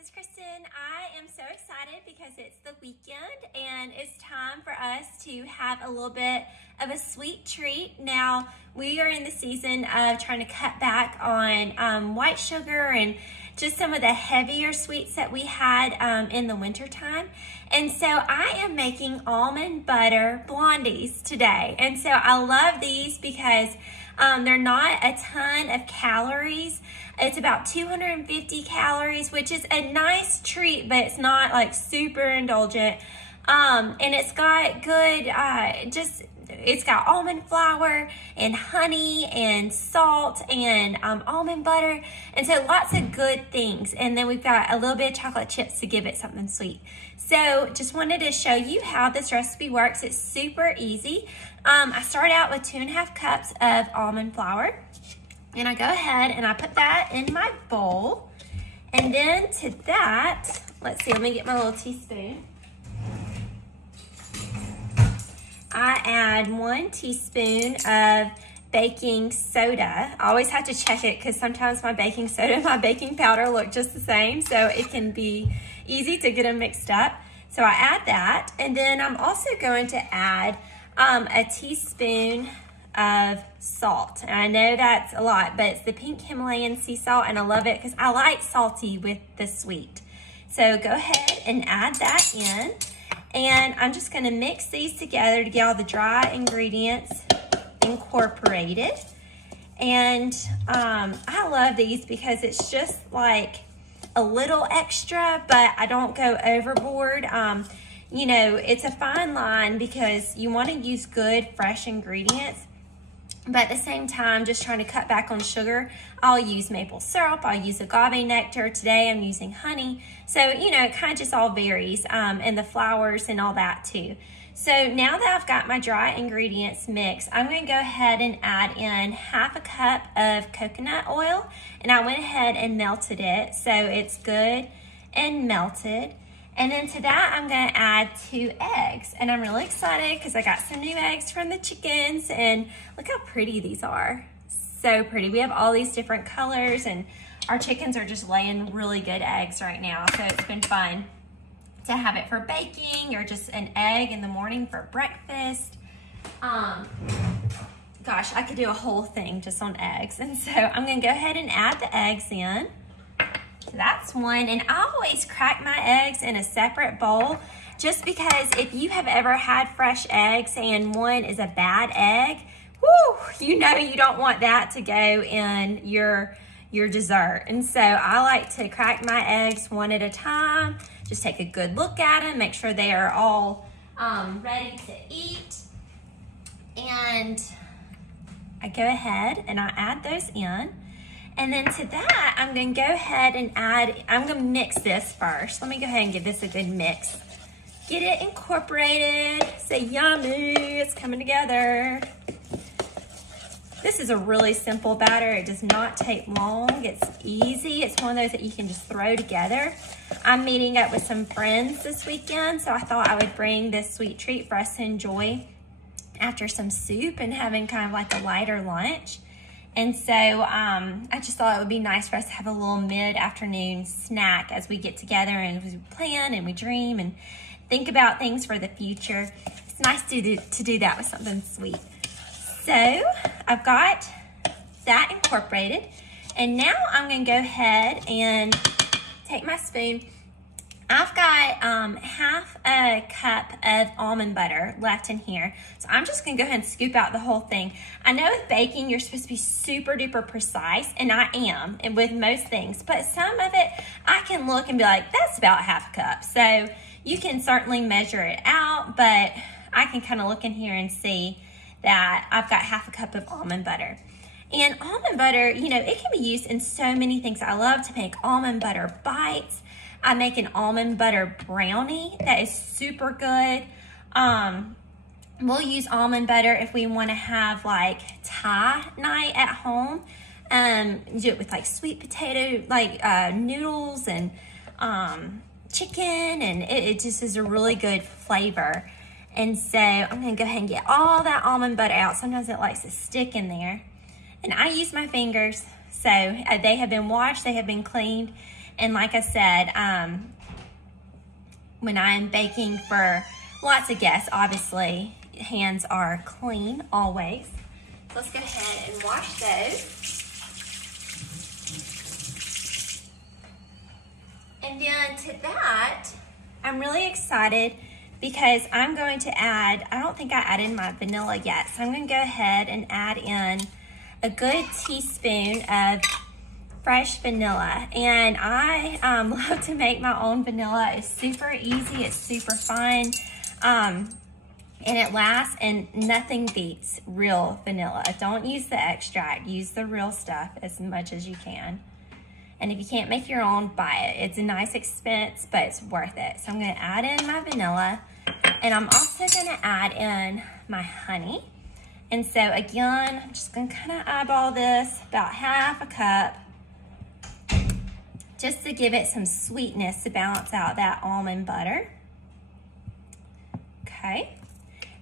is Kristen. I am so excited because it's the weekend and it's time for us to have a little bit of a sweet treat. Now, we are in the season of trying to cut back on white sugar and just some of the heavier sweets that we had in the winter time. And so I am making almond butter blondies today. And so I love these because they're not a ton of calories. It's about 250 calories, which is a nice treat, but it's not like super indulgent. And it's got good, it's got almond flour and honey and salt and almond butter. And so lots of good things. And then we've got a little bit of chocolate chips to give it something sweet. So just wanted to show you how this recipe works. It's super easy. I start out with 2.5 cups of almond flour. And I go ahead and I put that in my bowl. And then to that, let's see, let me get my little teaspoon. I add 1 teaspoon of baking soda. I always have to check it because sometimes my baking soda and my baking powder look just the same. So it can be easy to get them mixed up. So I add that. And then I'm also going to add a teaspoon of salt. And I know that's a lot, but it's the pink Himalayan sea salt, and I love it because I like salty with the sweet. So go ahead and add that in. And I'm just gonna mix these together to get all the dry ingredients incorporated. And I love these because it's just like a little extra, but I don't go overboard. You know, it's a fine line because you wanna use good, fresh ingredients, but at the same time, just trying to cut back on sugar. I'll use maple syrup, I'll use agave nectar. Today I'm using honey. So, you know, it kind of just all varies, and the flours and all that too. So now that I've got my dry ingredients mixed, I'm gonna go ahead and add in 1/2 cup of coconut oil, and I went ahead and melted it so it's good and melted. And then to that, I'm gonna add 2 eggs. And I'm really excited because I got some new eggs from the chickens, and look how pretty these are. So pretty. We have all these different colors, and our chickens are just laying really good eggs right now. So it's been fun to have it for baking or just an egg in the morning for breakfast. Gosh, I could do a whole thing just on eggs. And so I'm gonna go ahead and add the eggs in. So that's one, and I always crack my eggs in a separate bowl just because if you have ever had fresh eggs and one is a bad egg, whoo, you know you don't want that to go in your dessert. And so I like to crack my eggs one at a time, just take a good look at them, make sure they are all ready to eat. And I go ahead and I add those in. And then to that, I'm gonna go ahead and I'm gonna mix this first. Let me go ahead and give this a good mix. Get it incorporated. Say yummy, it's coming together. This is a really simple batter. It does not take long. It's easy. It's one of those that you can just throw together. I'm meeting up with some friends this weekend, so I thought I would bring this sweet treat for us to enjoy after some soup and having kind of like a lighter lunch. And so I just thought it would be nice for us to have a little mid-afternoon snack as we get together and we plan and we dream and think about things for the future. It's nice to do that with something sweet. So I've got that incorporated. And now I'm gonna go ahead and take my spoon. I've got 1/2 cup of almond butter left in here. So I'm just gonna go ahead and scoop out the whole thing. I know with baking, you're supposed to be super duper precise, and I am, and with most things, but some of it, I can look and be like, that's about 1/2 cup. So you can certainly measure it out, but I can kind of look in here and see that I've got 1/2 cup of almond butter. And almond butter, you know, it can be used in so many things. I love to make almond butter bites. I make an almond butter brownie that is super good. We'll use almond butter if we want to have like Thai night at home. Do it with like sweet potato, like noodles and chicken, and it just is a really good flavor. And so I'm gonna go ahead and get all that almond butter out. Sometimes it likes to stick in there. And I use my fingers. So they have been washed, they have been cleaned. And like I said, when I'm baking for lots of guests, obviously, hands are clean always. So let's go ahead and wash those. And then to that, I'm really excited because I'm going to add, I don't think I added my vanilla yet, so I'm going to go ahead and add in a good teaspoon of fresh vanilla. And I love to make my own vanilla. It's super easy, it's super fun, and it lasts, and nothing beats real vanilla. Don't use the extract, use the real stuff as much as you can. And if you can't make your own, buy it. It's a nice expense, but it's worth it. So I'm gonna add in my vanilla, and I'm also gonna add in my honey. And so again, I'm just gonna kind of eyeball this, about half a cup, just to give it some sweetness to balance out that almond butter. Okay,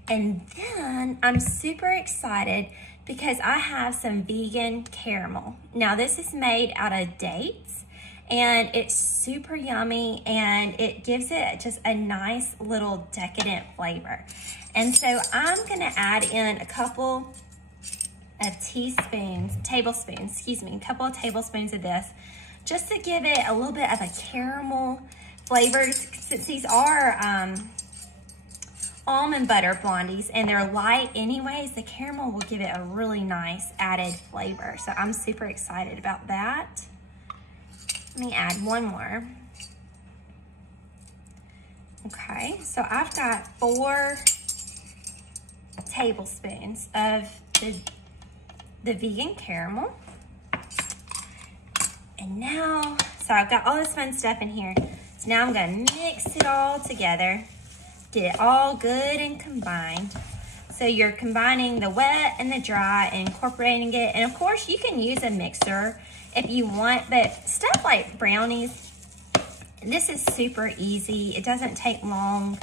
and then I'm super excited because I have some vegan caramel. Now this is made out of dates, and it's super yummy, and it gives it just a nice little decadent flavor. And so I'm gonna add in a couple of tablespoons of this, just to give it a little bit of a caramel flavor. Since these are almond butter blondies and they're light anyways, the caramel will give it a really nice added flavor. So I'm super excited about that. Let me add one more. Okay, so I've got 4 tablespoons of the vegan caramel. And now, so I've got all this fun stuff in here. So now I'm gonna mix it all together, get it all good and combined. So you're combining the wet and the dry and incorporating it. And of course you can use a mixer if you want, but stuff like brownies, this is super easy. It doesn't take long.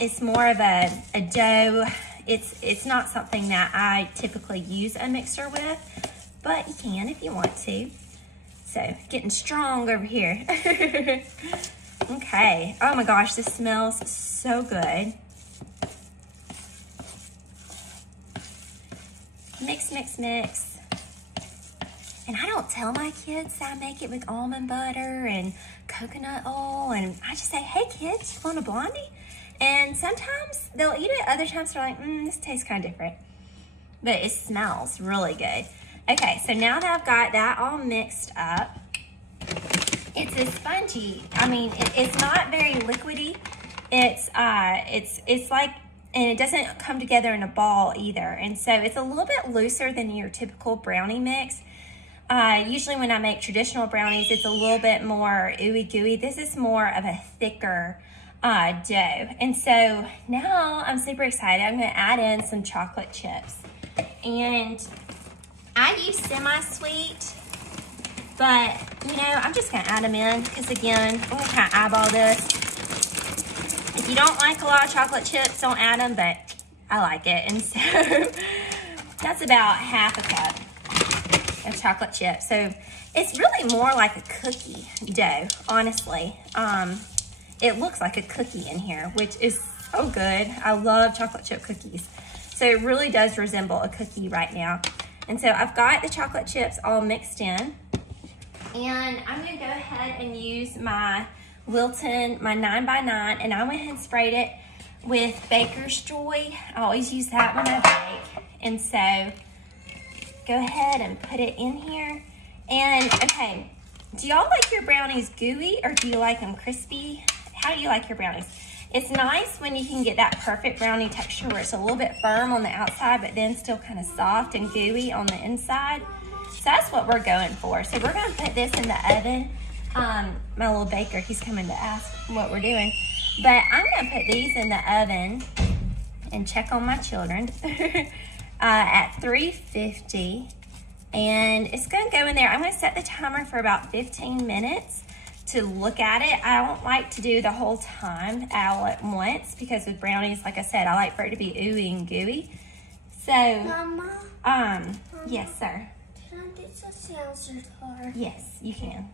It's more of a dough. It's not something that I typically use a mixer with, but you can if you want to. So getting strong over here. Okay, oh my gosh, this smells so good. Mix, mix, mix. And I don't tell my kids that I make it with almond butter and coconut oil, and I just say, hey kids, you want a blondie? And sometimes they'll eat it, other times they're like, this tastes kind of different. But it smells really good. Okay, so now that I've got that all mixed up, it's a spongy, I mean, it's not very liquidy. It's like, and it doesn't come together in a ball either. And so it's a little bit looser than your typical brownie mix. Usually when I make traditional brownies, it's a little bit more ooey gooey. This is more of a thicker dough. And so now I'm super excited. I'm gonna add in some chocolate chips. And I use semi-sweet, but you know, I'm just gonna add them in because again, I'm gonna kind of eyeball this. If you don't like a lot of chocolate chips, don't add them, but I like it. And so that's about half a cup of chocolate chips. So it's really more like a cookie dough, honestly. It looks like a cookie in here, which is so good. I love chocolate chip cookies. So it really does resemble a cookie right now. And so I've got the chocolate chips all mixed in. And I'm gonna go ahead and use my Wilton, my 9x9, and I went ahead and sprayed it with Baker's Joy. I always use that when I bake. And so go ahead and put it in here. And okay, do y'all like your brownies gooey or do you like them crispy? How do you like your brownies? It's nice when you can get that perfect brownie texture where it's a little bit firm on the outside, but then still kind of soft and gooey on the inside. So that's what we're going for. So we're gonna put this in the oven. My little baker, he's coming to ask what we're doing. But I'm gonna put these in the oven and check on my children at 350. And it's gonna go in there. I'm gonna set the timer for about 15 minutes to look at it. I don't like to do the whole time all at once because with brownies, like I said, I like for it to be ooey and gooey. So, Mama, yes, sir. can I get Pizza sounds hard. Yes, you can.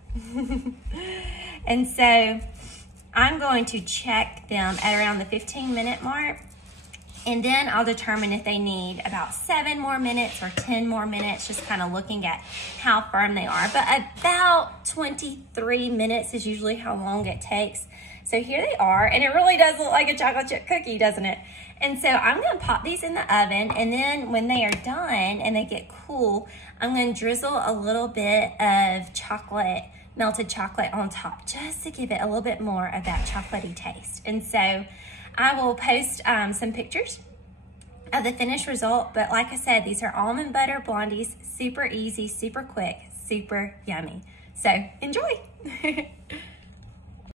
And so I'm going to check them at around the 15-minute mark. And then I'll determine if they need about 7 more minutes or 10 more minutes, just kind of looking at how firm they are. But about 23 minutes is usually how long it takes. So here they are, and it really does look like a chocolate chip cookie, doesn't it? And so I'm gonna pop these in the oven, and then when they are done and they get cool, I'm gonna drizzle a little bit of chocolate, melted chocolate on top, just to give it a little bit more of that chocolatey taste. And so I will post some pictures of the finished result, but like I said, these are almond butter blondies, super easy, super quick, super yummy. So enjoy.